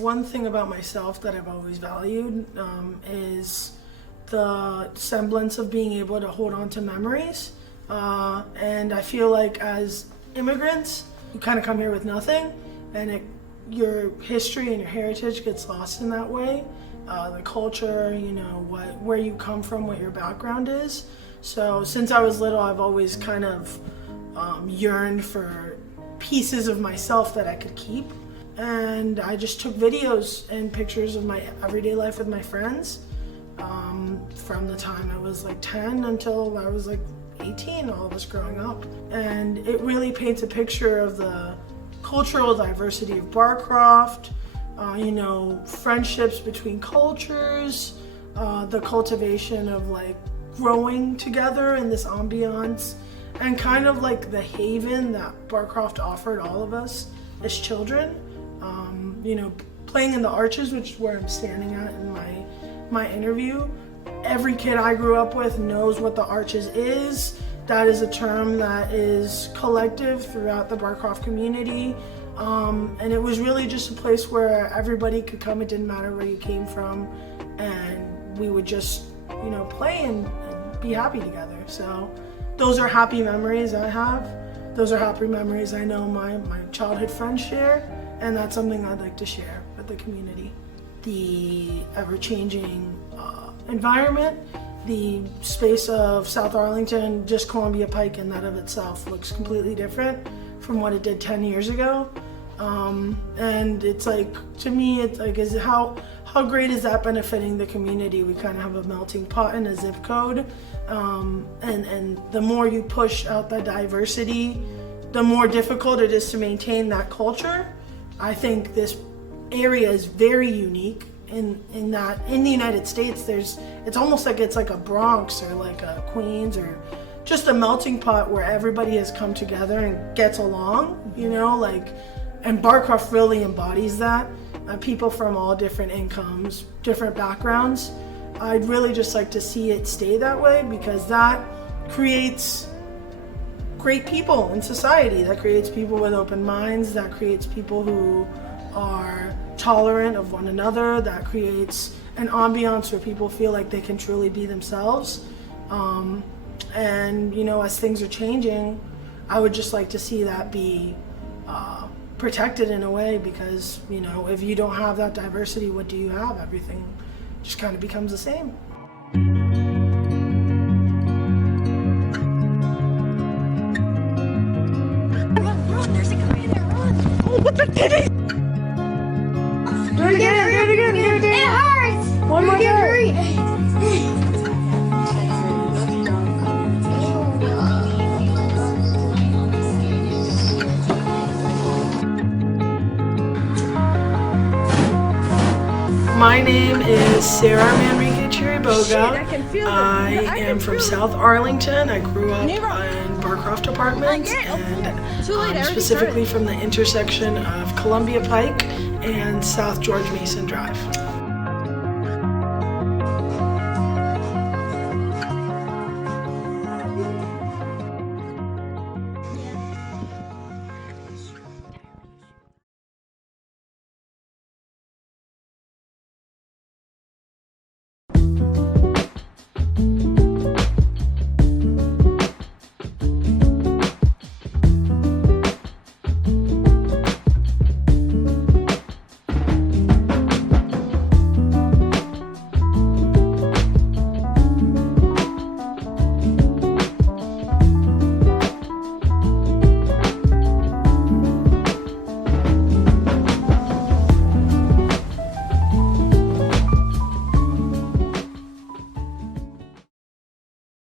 One thing about myself that I've always valued is the semblance of being able to hold on to memories. And I feel like as immigrants, you kind of come here with nothing, and your history and your heritage gets lost in that way. The culture, where you come from, what your background is. So since I was little, I've always kind of yearned for pieces of myself that I could keep. And I just took videos and pictures of my everyday life with my friends from the time I was like 10 until I was like 18, all of us growing up. And it really paints a picture of the cultural diversity of Barcroft, friendships between cultures, the cultivation of like growing together in this ambiance, and kind of like the haven that Barcroft offered all of us as children. Playing in the arches, which is where I'm standing at in my interview. Every kid I grew up with knows what the arches is. That is a term that is collective throughout the Barcroft community. And it was really just a place where everybody could come. It didn't matter where you came from, and we would just, play and be happy together. So those are happy memories I have. Those are happy memories I know my childhood friends share, and that's something I'd like to share with the community. The ever-changing environment, the space of South Arlington, just Columbia Pike in that of itself looks completely different from what it did 10 years ago. And it's like, to me, it's like, how great is that benefiting the community? We kind of have a melting pot in a zip code. And the more you push out the diversity, the more difficult it is to maintain that culture. I think this area is very unique in that in the United States, it's almost like it's like a Bronx or like a Queens or just a melting pot where everybody has come together and gets along, and Barcroft really embodies that. People from all different incomes, different backgrounds. I'd really just like to see it stay that way, because that creates great people in society. That creates people with open minds. That creates people who are tolerant of one another. That creates an ambiance where people feel like they can truly be themselves. And as things are changing, I would just like to see that be protected in a way, because if you don't have that diversity, what do you have? Everything just kind of becomes the same. Run, there's a guy there, run! Oh, what the kitty? Do it again. It hurts! One more time. Hurry! My name is Sarah Manrique Chiriboga. I am from South Arlington. I grew up in Barcroft Apartments, and specifically from the intersection of Columbia Pike and South George Mason Drive.